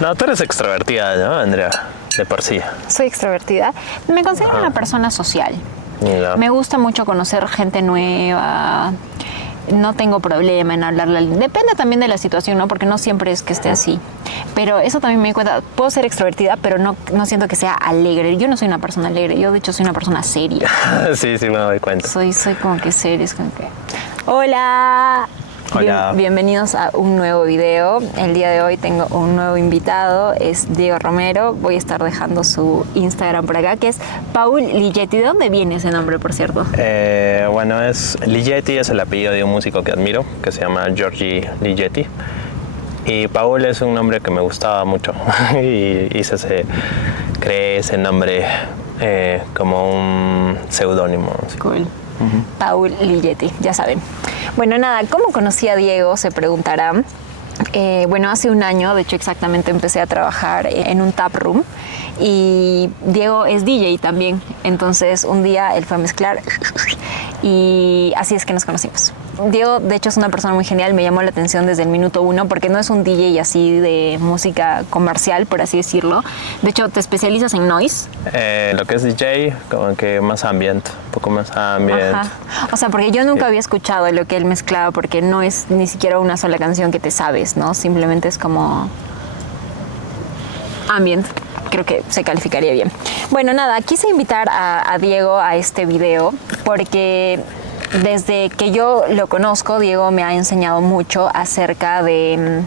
No, tú eres extrovertida, ¿no, Andrea? De por sí. Soy extrovertida. Me considero una persona social. Ya. Me gusta mucho conocer gente nueva. No tengo problema en hablarle. Depende también de la situación, ¿no? Porque no siempre es que esté así. Pero eso también me di cuenta. Puedo ser extrovertida, pero no siento que sea alegre. Yo no soy una persona alegre. Yo, de hecho, soy una persona seria. Sí, me doy cuenta. Soy como que seria. Es como que... Hola. Hola. Bienvenidos a un nuevo video. El día de hoy tengo un nuevo invitado, es Diego Romero. Voy a estar dejando su Instagram por acá, que es Paul Ligeti. ¿De dónde viene ese nombre, por cierto? Bueno, Ligeti es el apellido de un músico que admiro, que se llama Giorgi Ligeti. Y Paul es un nombre que me gustaba mucho y creé ese nombre como un seudónimo. Cool. Paul Ligeti, ya saben. Bueno, nada, ¿cómo conocí a Diego? Se preguntarán. Bueno, hace un año, de hecho exactamente, empecé a trabajar en un tap room y Diego es DJ también. Entonces un día él fue a mezclar y así es que nos conocimos. Diego, de hecho, es una persona muy genial, me llamó la atención desde el minuto uno porque no es un DJ así de música comercial, por así decirlo. De hecho, te especializas en noise. Lo que es DJ, como que más ambient, un poco más ambient. Ajá. O sea, porque yo nunca había escuchado lo que él mezclaba porque no es ni siquiera una sola canción que te sabes, ¿no? Simplemente es como ambient. Creo que se calificaría bien. Bueno, nada, quise invitar a Diego a este video porque desde que yo lo conozco, Diego me ha enseñado mucho acerca de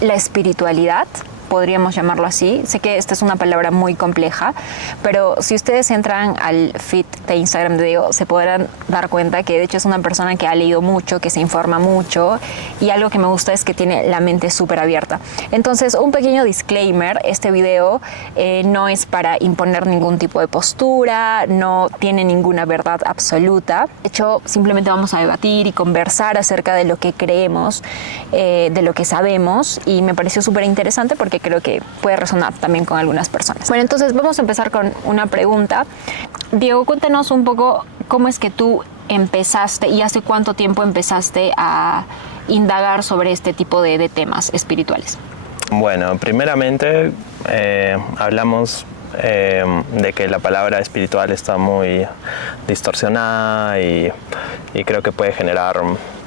la espiritualidad, podríamos llamarlo así. Sé que esta es una palabra muy compleja, pero si ustedes entran al feed de Instagram de Diego, se podrán dar cuenta que de hecho es una persona que ha leído mucho, que se informa mucho, y algo que me gusta es que tiene la mente súper abierta. Entonces, un pequeño disclaimer, este video no es para imponer ningún tipo de postura, no tiene ninguna verdad absoluta. De hecho, simplemente vamos a debatir y conversar acerca de lo que creemos, de lo que sabemos, y me pareció súper interesante porque creo que puede resonar también con algunas personas. Bueno, entonces vamos a empezar con una pregunta. Diego, cuéntanos un poco cómo es que tú empezaste y hace cuánto tiempo empezaste a indagar sobre este tipo de temas espirituales. Bueno, primeramente hablamos de que la palabra espiritual está muy distorsionada y creo que puede generar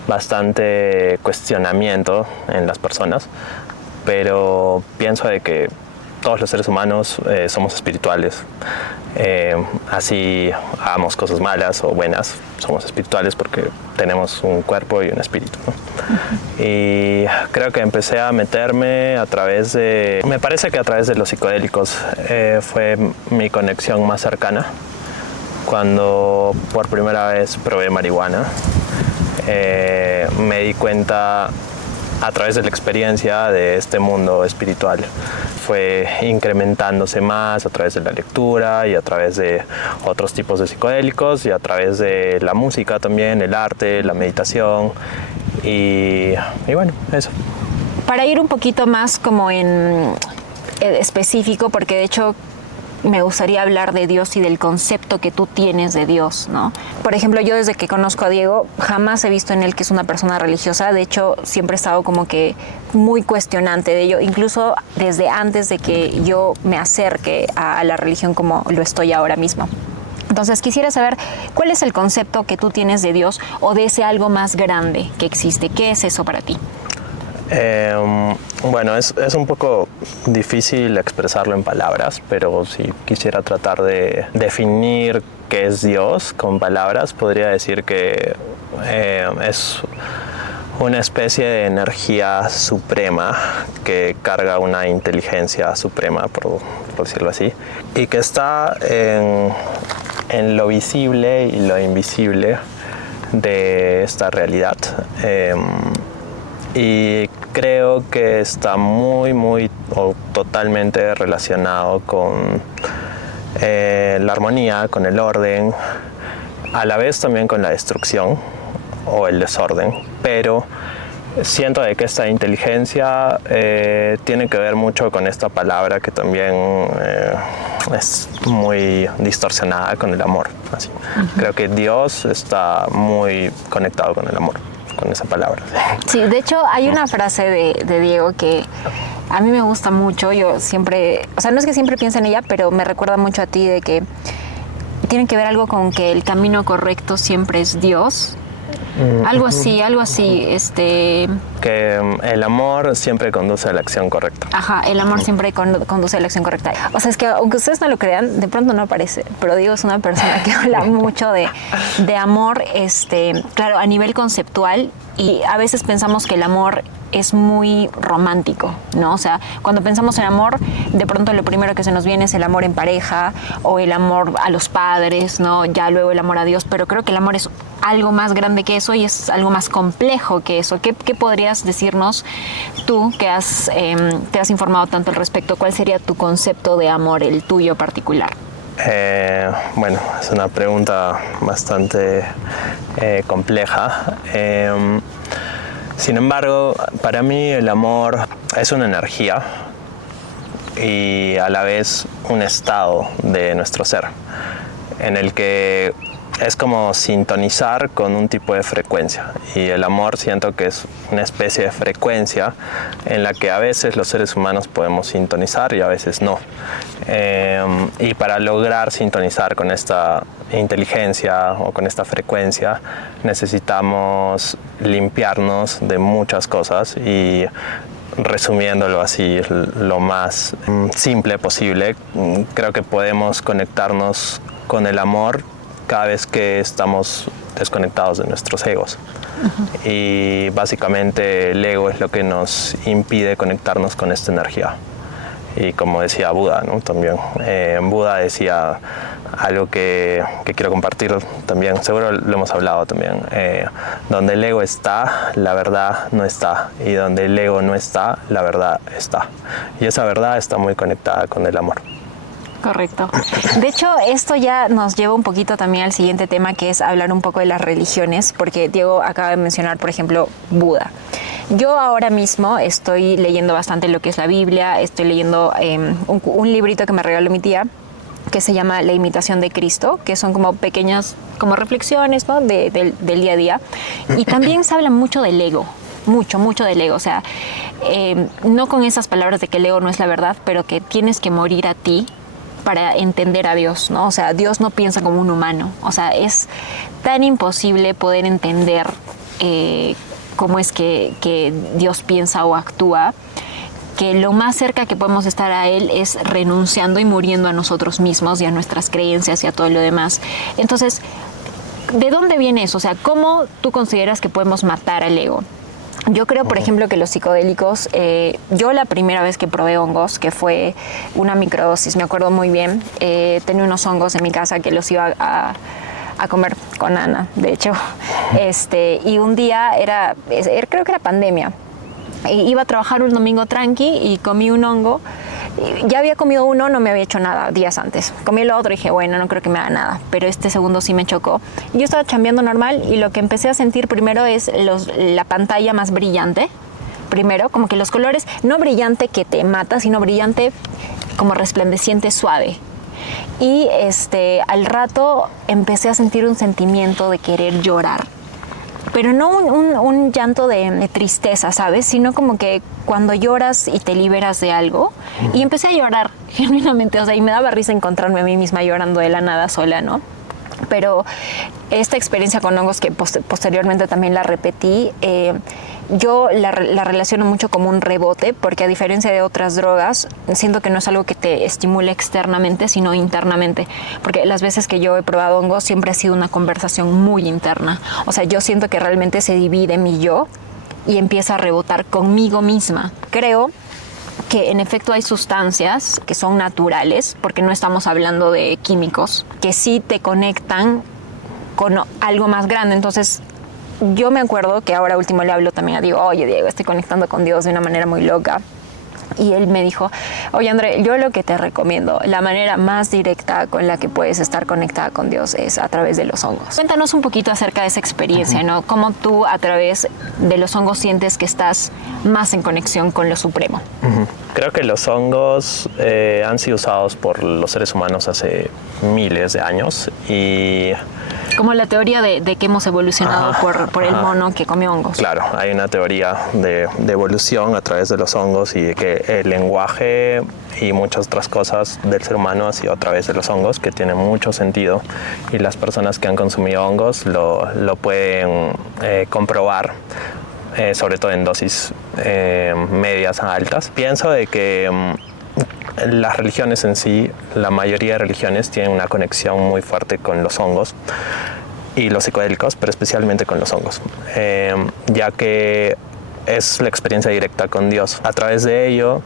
bastante cuestionamiento en las personas. Pero pienso de que todos los seres humanos somos espirituales. Así hagamos cosas malas o buenas, somos espirituales porque tenemos un cuerpo y un espíritu, ¿no? Y creo que empecé a meterme me parece que a través de los psicodélicos fue mi conexión más cercana. Cuando por primera vez probé marihuana, me di cuenta a través de la experiencia de este mundo espiritual. Fue incrementándose más a través de la lectura y a través de otros tipos de psicodélicos y a través de la música también, el arte, la meditación y bueno, eso. Para ir un poquito más como en específico, porque de hecho me gustaría hablar de Dios y del concepto que tú tienes de Dios, ¿no? Por ejemplo, yo desde que conozco a Diego jamás he visto en él que es una persona religiosa. De hecho, siempre he estado como que muy cuestionante de ello, incluso desde antes de que yo me acerque a la religión como lo estoy ahora mismo. Entonces quisiera saber cuál es el concepto que tú tienes de Dios o de ese algo más grande que existe. ¿Qué es eso para ti? Bueno, es un poco difícil expresarlo en palabras, pero si quisiera tratar de definir qué es Dios con palabras, podría decir que es una especie de energía suprema que carga una inteligencia suprema, por decirlo así, y que está en lo visible y lo invisible de esta realidad. Y creo que está muy o totalmente relacionado con la armonía, con el orden, a la vez también con la destrucción o el desorden, pero siento de que esta inteligencia tiene que ver mucho con esta palabra que también es muy distorsionada, con el amor. Así. Creo que Dios está muy conectado con el amor, con esa palabra. Sí, de hecho hay una frase de Diego que a mí me gusta mucho. Yo siempre, o sea, no es que siempre piense en ella, pero me recuerda mucho a ti de que tiene que ver algo con que el camino correcto siempre es Dios. Algo así, Que el amor siempre conduce a la acción correcta. Ajá, el amor siempre conduce a la acción correcta. O sea, es que aunque ustedes no lo crean, de pronto no parece, pero Diego es una persona que habla mucho de amor, claro, a nivel conceptual, y a veces pensamos que el amor es muy romántico, ¿no? O sea, cuando pensamos en amor, de pronto lo primero que se nos viene es el amor en pareja o el amor a los padres, ¿no? Ya luego el amor a Dios, pero creo que el amor es algo más grande que eso y es algo más complejo que eso. ¿Qué podrías decirnos tú que te has informado tanto al respecto? ¿Cuál sería tu concepto de amor, el tuyo particular? Bueno, es una pregunta bastante compleja. Sin embargo, para mí el amor es una energía y a la vez un estado de nuestro ser, en el que es como sintonizar con un tipo de frecuencia, y el amor siento que es una especie de frecuencia en la que a veces los seres humanos podemos sintonizar y a veces no. Y para lograr sintonizar con esta inteligencia o con esta frecuencia necesitamos limpiarnos de muchas cosas, y resumiéndolo así lo más simple posible, creo que podemos conectarnos con el amor cada vez que estamos desconectados de nuestros egos. Y básicamente el ego es lo que nos impide conectarnos con esta energía. Y como decía Buda, ¿no? También Buda decía algo que quiero compartir también, seguro lo hemos hablado también, donde el ego está, la verdad no está, y donde el ego no está, la verdad está, y esa verdad está muy conectada con el amor. Correcto. De hecho, esto ya nos lleva un poquito también al siguiente tema, que es hablar un poco de las religiones, porque Diego acaba de mencionar, por ejemplo, Buda. Yo ahora mismo estoy leyendo bastante lo que es la Biblia, estoy leyendo un librito que me regaló mi tía, que se llama La imitación de Cristo, que son como pequeñas como reflexiones, ¿no? del día a día. Y también se habla mucho del ego. Mucho del ego, o sea, no con esas palabras de que el ego no es la verdad, pero que tienes que morir a ti para entender a Dios, ¿no? O sea, Dios no piensa como un humano. O sea, es tan imposible poder entender cómo es que Dios piensa o actúa, que lo más cerca que podemos estar a Él es renunciando y muriendo a nosotros mismos y a nuestras creencias y a todo lo demás. Entonces, ¿de dónde viene eso? O sea, ¿cómo tú consideras que podemos matar al ego? Yo creo, por ejemplo, que los psicodélicos, yo la primera vez que probé hongos, que fue una microdosis, me acuerdo muy bien, tenía unos hongos en mi casa que los iba a comer con Ana, de hecho, y un día creo que era pandemia, iba a trabajar un domingo tranqui y comí un hongo. Ya había comido uno, no me había hecho nada días antes. Comí el otro y dije, bueno, no creo que me haga nada. Pero este segundo sí me chocó. Yo estaba chambeando normal y lo que empecé a sentir primero es la pantalla más brillante. Primero, como que los colores, no brillante que te mata, sino brillante como resplandeciente, suave. Y al rato empecé a sentir un sentimiento de querer llorar. Pero no un llanto de tristeza, ¿sabes? Sino como que cuando lloras y te liberas de algo. Y empecé a llorar, genuinamente. O sea, y me daba risa encontrarme a mí misma llorando de la nada sola, ¿no? Pero esta experiencia con hongos, que posteriormente también la repetí, yo la relaciono mucho como un rebote, porque a diferencia de otras drogas, siento que no es algo que te estimule externamente, sino internamente. Porque las veces que yo he probado hongos siempre ha sido una conversación muy interna. O sea, yo siento que realmente se divide mi yo y empieza a rebotar conmigo misma. Creo que en efecto hay sustancias que son naturales, porque no estamos hablando de químicos, que sí te conectan con algo más grande. Entonces, yo me acuerdo que ahora último le hablo también a Diego, oye Diego, estoy conectando con Dios de una manera muy loca. Y él me dijo, oye André, yo lo que te recomiendo, la manera más directa con la que puedes estar conectada con Dios es a través de los hongos. Cuéntanos un poquito acerca de esa experiencia, ¿no? Cómo tú a través de los hongos sientes que estás más en conexión con lo supremo. Creo que los hongos han sido usados por los seres humanos hace miles de años, y Como la teoría de que hemos evolucionado por el mono que come hongos. Claro, hay una teoría de evolución a través de los hongos y de que el lenguaje y muchas otras cosas del ser humano ha sido a través de los hongos, que tiene mucho sentido, y las personas que han consumido hongos lo pueden comprobar, sobre todo en dosis medias a altas. Pienso de que las religiones en sí, la mayoría de religiones tienen una conexión muy fuerte con los hongos y los psicodélicos, pero especialmente con los hongos, ya que es la experiencia directa con Dios. A través de ello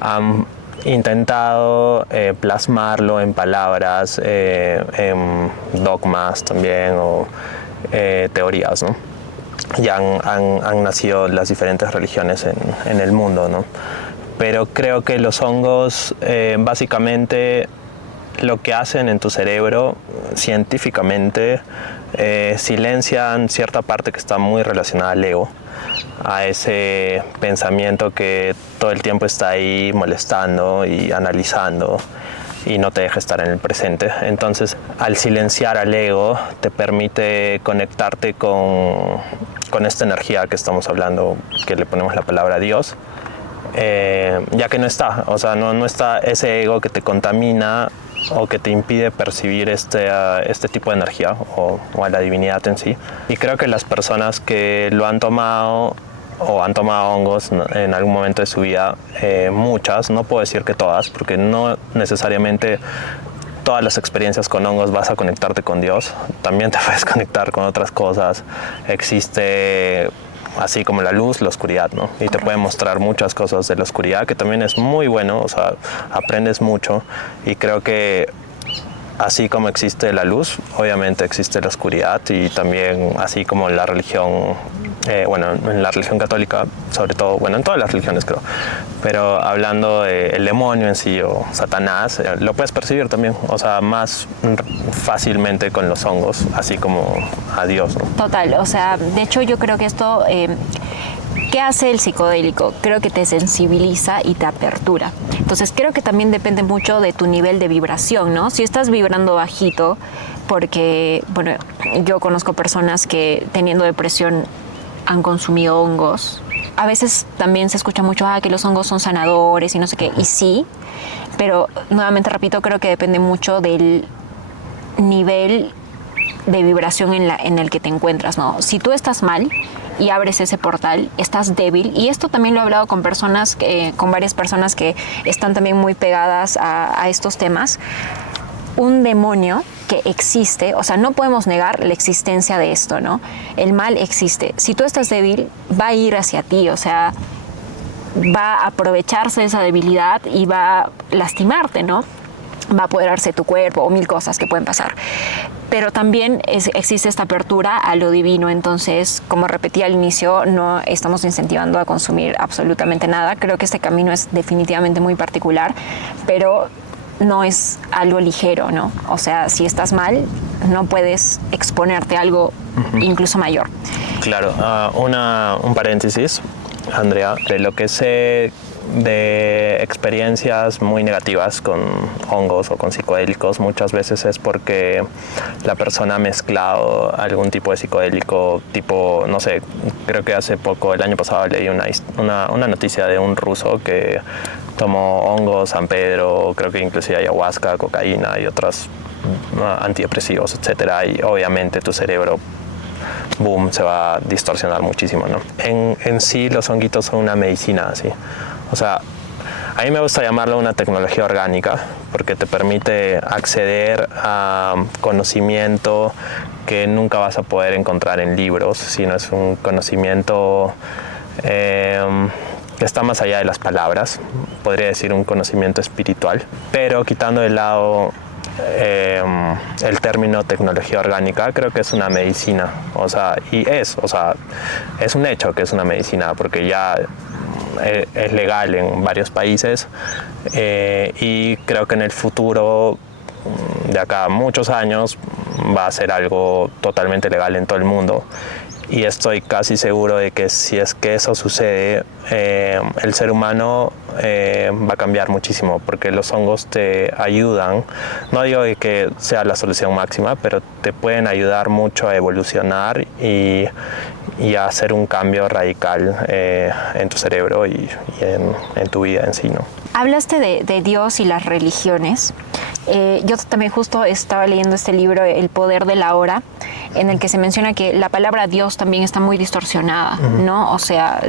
han intentado plasmarlo en palabras, en dogmas también o teorías, ¿no? Ya han nacido las diferentes religiones en el mundo, ¿no? Pero creo que los hongos básicamente lo que hacen en tu cerebro científicamente silencian cierta parte que está muy relacionada al ego, a ese pensamiento que todo el tiempo está ahí molestando y analizando y no te deja estar en el presente. Entonces, al silenciar al ego, te permite conectarte con esta energía que estamos hablando, que le ponemos la palabra Dios, ya que no está, o sea, no está ese ego que te contamina o que te impide percibir este tipo de energía o a la divinidad en sí. Y creo que las personas que lo han tomado o han tomado hongos en algún momento de su vida, muchas, no puedo decir que todas, porque no necesariamente todas las experiencias con hongos vas a conectarte con Dios, también te puedes conectar con otras cosas. Existe, así como la luz, la oscuridad, ¿no? Y te puede mostrar muchas cosas de la oscuridad, que también es muy bueno, o sea, aprendes mucho, y creo que así como existe la luz, obviamente existe la oscuridad, y también así como la religión, bueno, en la religión católica, sobre todo, bueno, en todas las religiones creo, pero hablando del demonio en sí o Satanás, lo puedes percibir también, o sea, más fácilmente con los hongos, así como a Dios, ¿no? Total, o sea, de hecho yo creo que esto... ¿Qué hace el psicodélico? Creo que te sensibiliza y te apertura. Entonces creo que también depende mucho de tu nivel de vibración, ¿no? Si estás vibrando bajito, porque, bueno, yo conozco personas que teniendo depresión han consumido hongos. A veces también se escucha mucho que los hongos son sanadores y no sé qué, y sí, pero nuevamente repito, creo que depende mucho del nivel de vibración en el que te encuentras, ¿no? Si tú estás mal y abres ese portal, estás débil, y esto también lo he hablado con personas, con varias personas que están también muy pegadas a estos temas. Un demonio que existe, o sea, no podemos negar la existencia de esto, ¿no? El mal existe. Si tú estás débil, va a ir hacia ti, o sea, va a aprovecharse de esa debilidad y va a lastimarte, ¿no? Va a apoderarse de tu cuerpo o mil cosas que pueden pasar. Pero también existe esta apertura a lo divino. Entonces, como repetí al inicio, no estamos incentivando a consumir absolutamente nada. Creo que este camino es definitivamente muy particular, pero no es algo ligero, ¿no? O sea, si estás mal, no puedes exponerte a algo incluso mayor. Claro, un paréntesis, Andrea, de lo que sé de experiencias muy negativas con hongos o con psicodélicos, muchas veces es porque la persona ha mezclado algún tipo de psicodélico, tipo, no sé, creo que hace poco, el año pasado, leí una noticia de un ruso que tomó hongos, San Pedro, creo que inclusive ayahuasca, cocaína y otros antidepresivos, etcétera, y obviamente tu cerebro, boom, se va a distorsionar muchísimo, ¿no? En sí los honguitos son una medicina, así. O sea, a mí me gusta llamarlo una tecnología orgánica porque te permite acceder a conocimiento que nunca vas a poder encontrar en libros, sino es un conocimiento que está más allá de las palabras, podría decir un conocimiento espiritual, pero quitando de lado el término tecnología orgánica, creo que es una medicina, o sea, es un hecho que es una medicina porque ya es legal en varios países, y creo que en el futuro, de acá a muchos años, va a ser algo totalmente legal en todo el mundo. y estoy casi seguro de que si es que eso sucede, el ser humano va a cambiar muchísimo, porque los hongos te ayudan, no digo de que sea la solución máxima, pero te pueden ayudar mucho a evolucionar y a hacer un cambio radical en tu cerebro y en tu vida en sí, ¿no? Hablaste de Dios y las religiones. Yo también justo estaba leyendo este libro, El poder de la hora, en el que se menciona que la palabra Dios también está muy distorsionada, ¿no? O sea,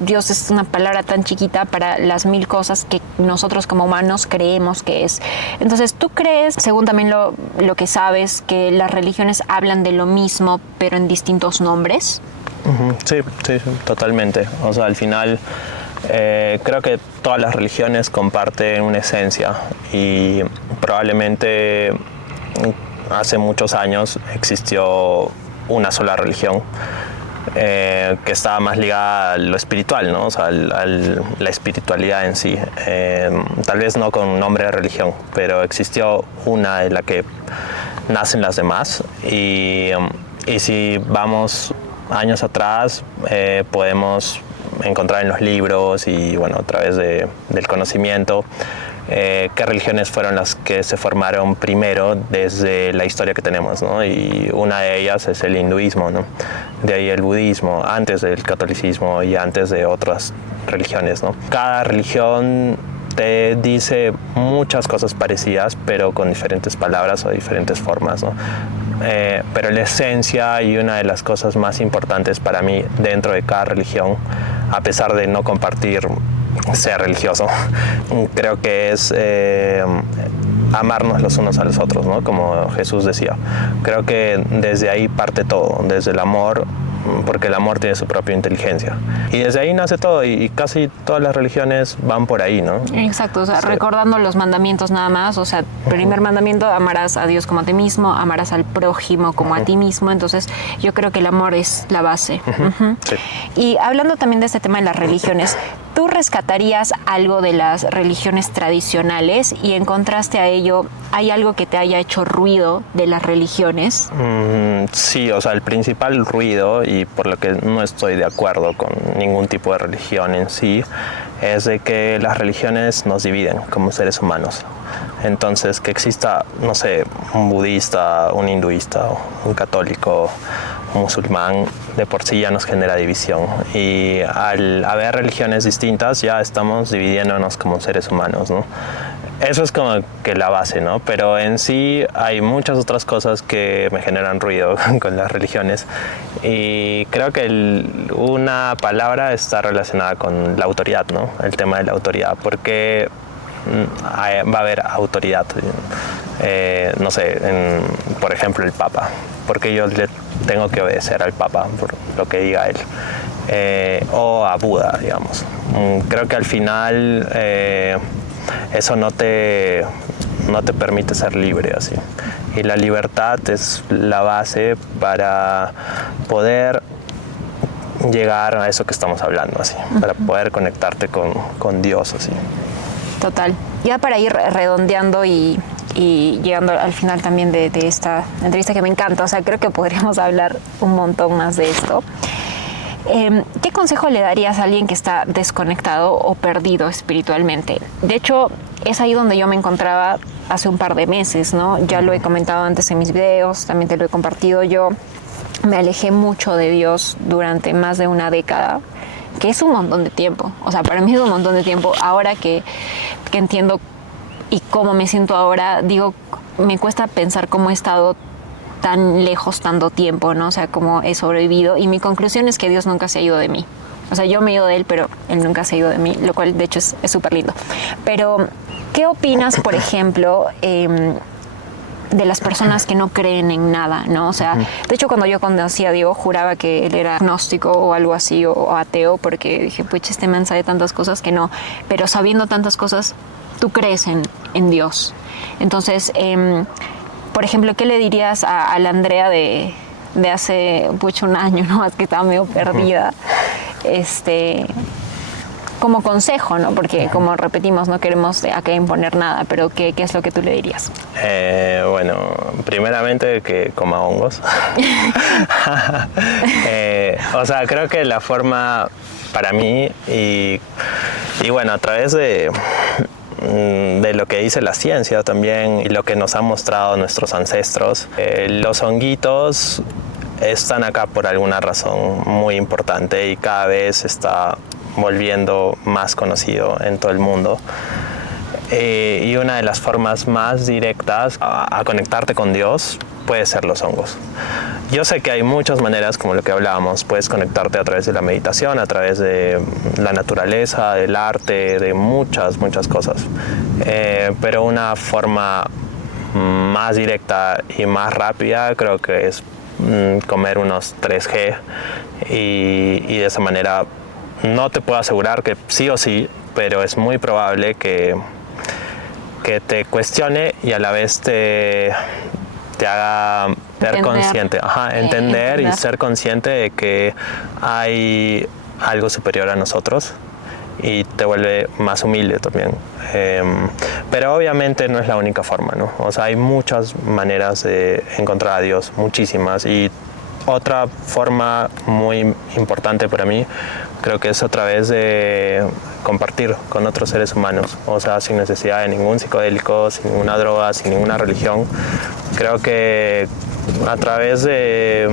Dios es una palabra tan chiquita para las mil cosas que nosotros como humanos creemos que es. Entonces, ¿tú crees, según también lo que sabes, que las religiones hablan de lo mismo, pero en distintos nombres? Sí, totalmente. O sea, al final creo que todas las religiones comparten una esencia y probablemente hace muchos años existió una sola religión que estaba más ligada a lo espiritual, ¿no? O sea, la espiritualidad en sí. Tal vez no con nombre de religión, pero existió una en la que nacen las demás y si vamos años atrás podemos encontrar en los libros y bueno, a través del conocimiento qué religiones fueron las que se formaron primero desde la historia que tenemos, ¿no? Y una de ellas es el hinduismo, ¿no? De ahí el budismo, antes del catolicismo y antes de otras religiones, ¿no? Cada religión te dice muchas cosas parecidas, pero con diferentes palabras o diferentes formas, ¿no? Pero la esencia y una de las cosas más importantes para mí dentro de cada religión, a pesar de no compartir ser religioso, creo que es amarnos los unos a los otros, ¿no? Como Jesús decía. Creo que desde ahí parte todo, desde el amor, porque el amor tiene su propia inteligencia. Y desde ahí nace todo y casi todas las religiones van por ahí, ¿no? Exacto, o sea, sí. Recordando los mandamientos nada más, o sea, primer mandamiento, amarás a Dios como a ti mismo, amarás al prójimo como a ti mismo, entonces yo creo que el amor es la base. Sí. Y hablando también de este tema de las religiones, ¿tú rescatarías algo de las religiones tradicionales y en contraste a ello, hay algo que te haya hecho ruido de las religiones? Sí, o sea, el principal ruido, y por lo que no estoy de acuerdo con ningún tipo de religión en sí, es de que las religiones nos dividen como seres humanos. Entonces, que exista, no sé, un budista, un hinduista, un católico, un musulmán, de por sí ya nos genera división. Y al haber religiones distintas ya estamos dividiéndonos como seres humanos, ¿no? Eso es como que la base, ¿no? Pero en sí hay muchas otras cosas que me generan ruido con las religiones. Y creo que una palabra está relacionada con la autoridad, ¿no? El tema de la autoridad, porque va a haber autoridad. No sé, por ejemplo, el Papa. Porque yo le tengo que obedecer al Papa por lo que diga él. O a Buda, digamos. Creo que al final eso no te permite ser libre así. Y la libertad es la base para poder llegar a eso que estamos hablando, así, para poder conectarte con Dios, así. Total. Ya para ir redondeando y llegando al final también de esta entrevista que me encanta, o sea, creo que podríamos hablar un montón más de esto. ¿Qué consejo le darías a alguien que está desconectado o perdido espiritualmente? De hecho, es ahí donde yo me encontraba hace un par de meses, ¿no? Ya lo he comentado antes en mis videos, también te lo he compartido. Yo me alejé mucho de Dios durante más de una década, que es un montón de tiempo. O sea, para mí es un montón de tiempo. Ahora que entiendo y cómo me siento ahora, digo, me cuesta pensar cómo he estado tan lejos tanto tiempo, ¿no? O sea, cómo he sobrevivido. Y mi conclusión es que Dios nunca se ha ido de mí. O sea, yo me he ido de Él, pero Él nunca se ha ido de mí, lo cual, de hecho, es súper lindo. Pero, ¿qué opinas, por ejemplo, de las personas que no creen en nada, ¿no? O sea, de hecho, cuando yo conocí a Diego, juraba que él era agnóstico o algo así, o ateo, porque dije, pucha, este man sabe tantas cosas que no. Pero sabiendo tantas cosas, tú crees en Dios. Entonces, por ejemplo, ¿qué le dirías a la Andrea de hace un año, ¿no? Es que estaba medio perdida. como consejo, ¿no? Porque como repetimos, no queremos acá imponer nada, pero ¿qué es lo que tú le dirías? Bueno, primeramente que coma hongos. O sea, creo que la forma para mí y bueno, a través de lo que dice la ciencia también y lo que nos han mostrado nuestros ancestros, los honguitos están acá por alguna razón muy importante y cada vez está volviendo más conocido en todo el mundo. Y una de las formas más directas a conectarte con Dios puede ser los hongos. Yo sé que hay muchas maneras, como lo que hablábamos, puedes conectarte a través de la meditación, a través de la naturaleza, del arte, de muchas cosas. Pero una forma más directa y más rápida creo que es comer unos 3G y de esa manera no te puedo asegurar que sí o sí, pero es muy probable que te cuestione y a la vez te haga ser consciente, entender y ser consciente de que hay algo superior a nosotros y te vuelve más humilde también. Pero obviamente no es la única forma, ¿no? O sea, hay muchas maneras de encontrar a Dios, muchísimas. Y otra forma muy importante para mí creo que es a través de compartir con otros seres humanos, o sea, sin necesidad de ningún psicodélico, sin ninguna droga, sin ninguna religión. Creo que a través de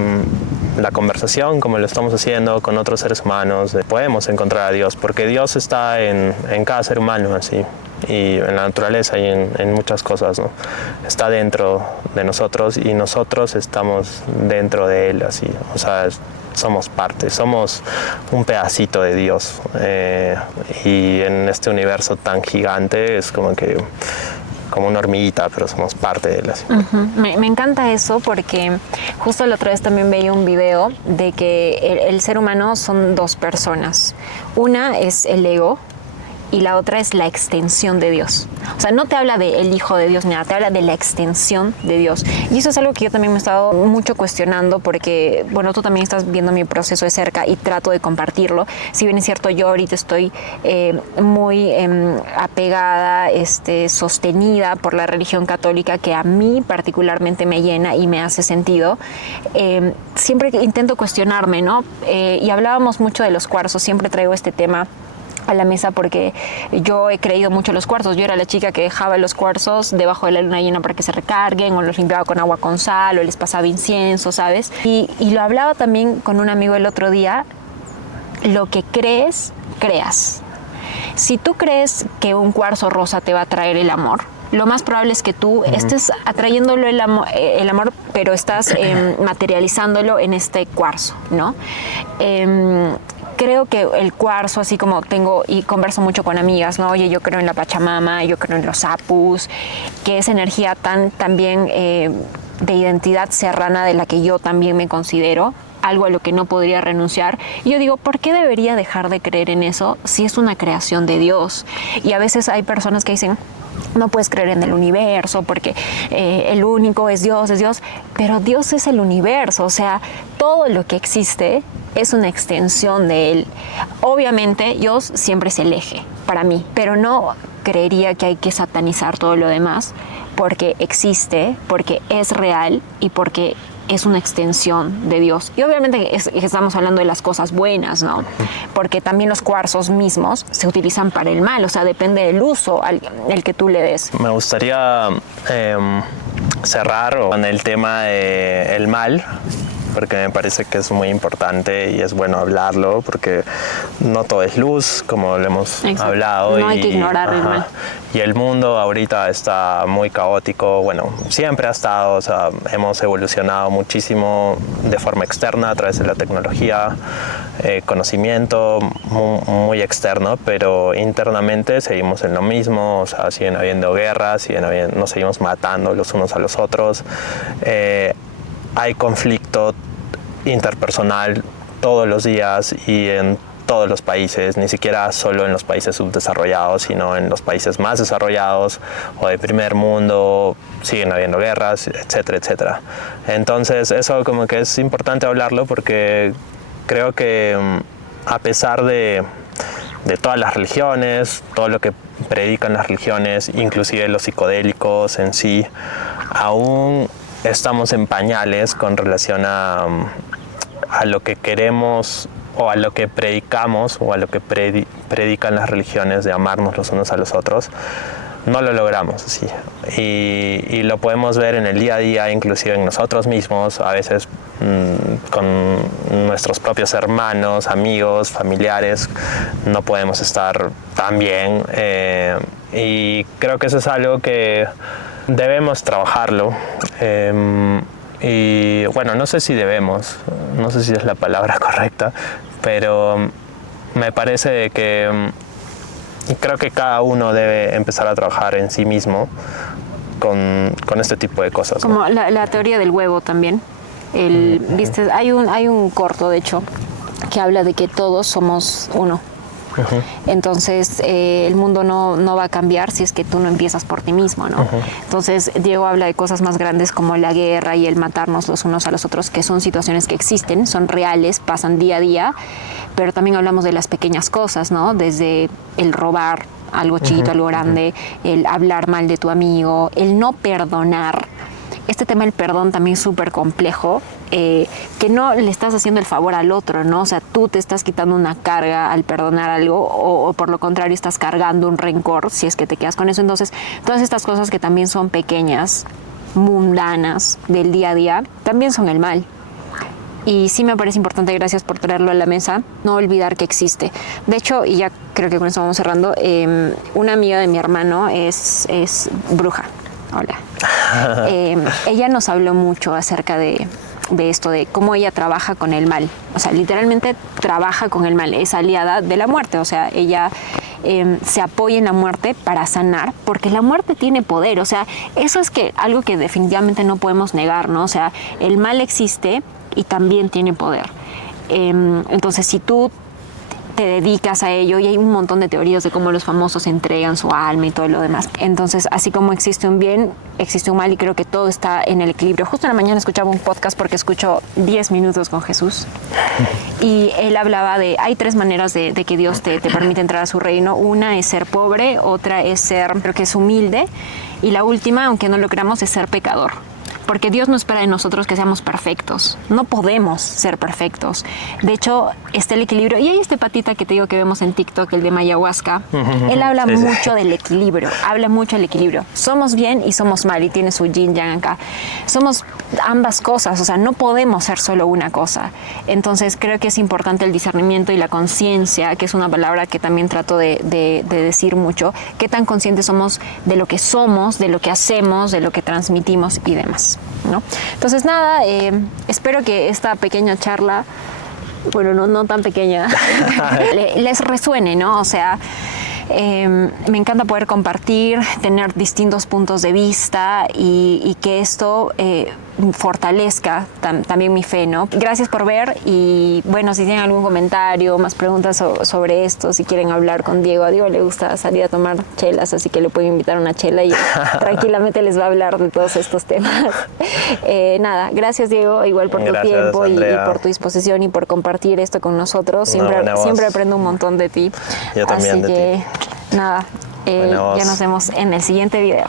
la conversación, como lo estamos haciendo con otros seres humanos, podemos encontrar a Dios, porque Dios está en cada ser humano, así, y en la naturaleza y en muchas cosas, ¿no? Está dentro de nosotros y nosotros estamos dentro de Él, así, o sea, somos parte, somos un pedacito de Dios, y en este universo tan gigante es como una hormiguita, pero somos parte de él. Así. Me encanta eso porque justo la otra vez también veía un video de que el ser humano son dos personas. Una es el ego y la otra es la extensión de Dios. O sea, no te habla del Hijo de Dios ni nada, te habla de la extensión de Dios. Y eso es algo que yo también me he estado mucho cuestionando porque, bueno, tú también estás viendo mi proceso de cerca y trato de compartirlo. Si bien es cierto, yo ahorita estoy muy apegada, sostenida por la religión católica que a mí particularmente me llena y me hace sentido, siempre intento cuestionarme, ¿no? Y hablábamos mucho de los cuarzos, siempre traigo este tema a la mesa porque yo he creído mucho en los cuarzos. Yo era la chica que dejaba los cuarzos debajo de la luna llena para que se recarguen, o los limpiaba con agua con sal, o les pasaba incienso, ¿sabes? Y lo hablaba también con un amigo el otro día. Lo que crees, creas. Si tú crees que un cuarzo rosa te va a traer el amor, lo más probable es que tú estés atrayéndolo el amor, pero estás materializándolo en este cuarzo, ¿no? Creo que el cuarzo, así como tengo y converso mucho con amigas, ¿no? Oye, yo creo en la Pachamama, yo creo en los apus, que es energía también de identidad serrana de la que yo también me considero, algo a lo que no podría renunciar. Y yo digo, ¿por qué debería dejar de creer en eso si es una creación de Dios? Y a veces hay personas que dicen, no puedes creer en el universo porque el único es Dios, pero Dios es el universo, o sea, todo lo que existe es una extensión de Él. Obviamente Dios siempre es el eje para mí, pero no creería que hay que satanizar todo lo demás porque existe, porque es real y porque es una extensión de Dios. Y obviamente estamos hablando de las cosas buenas, ¿no? Porque también los cuarzos mismos se utilizan para el mal, o sea, depende del uso el que tú le des. Me gustaría cerrar con el tema del mal, porque me parece que es muy importante y es bueno hablarlo, porque no todo es luz, como lo hemos hablado. No hay que ignorar el mal. Y el mundo ahorita está muy caótico, bueno, siempre ha estado, o sea, hemos evolucionado muchísimo de forma externa a través de la tecnología, conocimiento muy externo, pero internamente seguimos en lo mismo, o sea, siguen habiendo guerras, nos seguimos matando los unos a los otros. Hay conflicto interpersonal todos los días y en todos los países, ni siquiera solo en los países subdesarrollados, sino en los países más desarrollados o de primer mundo, siguen habiendo guerras, etcétera, etcétera. Entonces eso como que es importante hablarlo porque creo que a pesar de de todas las religiones, todo lo que predican las religiones, inclusive los psicodélicos en sí. Aún estamos en pañales con relación a lo que queremos o a lo que predicamos o a lo que predican las religiones de amarnos los unos a los otros. No lo logramos así, y lo podemos ver en el día a día, inclusive en nosotros mismos, a veces con nuestros propios hermanos, amigos, familiares, no podemos estar tan bien, y creo que eso es algo que debemos trabajarlo, y bueno, no sé si debemos, no sé si es la palabra correcta, pero me parece que creo que cada uno debe empezar a trabajar en sí mismo con este tipo de cosas, ¿no? Como la teoría del huevo también. ¿Viste? Hay un corto, de hecho, que habla de que todos somos uno. Entonces el mundo no va a cambiar si es que tú no empiezas por ti mismo, ¿no? Entonces Diego habla de cosas más grandes como la guerra y el matarnos los unos a los otros, que son situaciones que existen, son reales, pasan día a día, pero también hablamos de las pequeñas cosas, ¿no? Desde el robar algo chiquito, algo grande, el hablar mal de tu amigo, el no perdonar. Este tema del perdón también es súper complejo, que no le estás haciendo el favor al otro, ¿no? O sea, tú te estás quitando una carga al perdonar algo, o por lo contrario estás cargando un rencor si es que te quedas con eso. Entonces, todas estas cosas que también son pequeñas, mundanas, del día a día, también son el mal. Y sí me parece importante, gracias por traerlo a la mesa, no olvidar que existe. De hecho, y ya creo que con eso vamos cerrando, una amiga de mi hermano es bruja. Hola. Ella nos habló mucho acerca de esto, de cómo ella trabaja con el mal. O sea, literalmente trabaja con el mal, es aliada de la muerte. O sea, ella se apoya en la muerte para sanar, porque la muerte tiene poder. O sea, eso es algo que definitivamente no podemos negar, ¿no? O sea, el mal existe y también tiene poder. Entonces, si tú te dedicas a ello, y hay un montón de teorías de cómo los famosos entregan su alma y todo lo demás. Entonces, así como existe un bien, existe un mal, y creo que todo está en el equilibrio. Justo en la mañana escuchaba un podcast porque escucho 10 minutos con Jesús, y él hablaba de, hay 3 maneras de que Dios te permite entrar a su reino. Una es ser pobre, otra es ser, creo que es humilde, y la última, aunque no lo creamos, es ser pecador. Porque Dios no espera de nosotros que seamos perfectos. No podemos ser perfectos. De hecho, está el equilibrio. Y hay este patita que te digo que vemos en TikTok, el de Mayahuasca. Él habla mucho del equilibrio. Habla mucho del equilibrio. Somos bien y somos mal. Y tiene su yin yang acá. Somos ambas cosas. O sea, no podemos ser solo una cosa. Entonces, creo que es importante el discernimiento y la conciencia, que es una palabra que también trato de decir mucho. Qué tan conscientes somos de lo que hacemos, de lo que transmitimos y demás, ¿no? Entonces nada, espero que esta pequeña charla, bueno, no tan pequeña, les resuene, ¿no? O sea, me encanta poder compartir, tener distintos puntos de vista, y que esto fortalezca también mi fe, ¿no? Gracias por ver, y bueno, si tienen algún comentario, más preguntas sobre esto, si quieren hablar con Diego. A Diego le gusta salir a tomar chelas, así que le pueden invitar a una chela y tranquilamente les va a hablar de todos estos temas. Nada, gracias Diego, igual por tu tiempo y por tu disposición y por compartir esto con nosotros. Siempre aprendo un montón de ti. Yo también así de que, ti. Nada, ya nos vemos en el siguiente video.